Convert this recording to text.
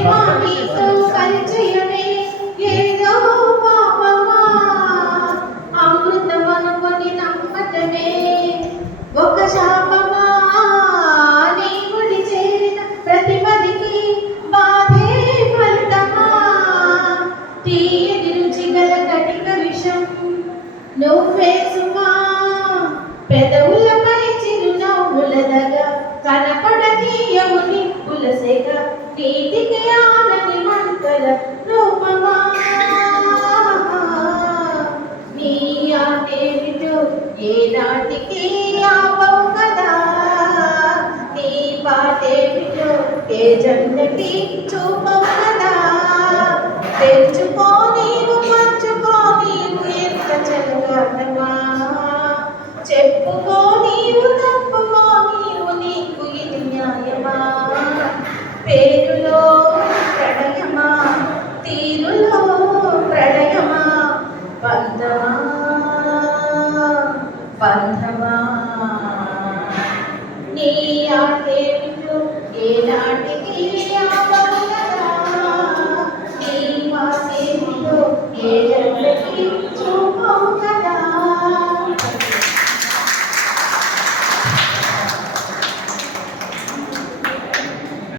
నీతో పరిచయమే ఏదో పాపమా అమృతమనుకొని నమ్మటమే ఒక శాపమా నీ ముడి చేరిన ప్రతిమదికి బాధే ఫలితమా తీయని రుచి గల కటిక విషం నువ్వే సుమా పెదవులపై చిరునవ్వులదగా కనపడనీయవు నిప్పుల సెగ నీటికి ఆనని మంటల రూపమా నీ ఆటేమిటో ఏనాటికి ఆపవు కదా నీ పాటేమిటో ఏ జన్మకి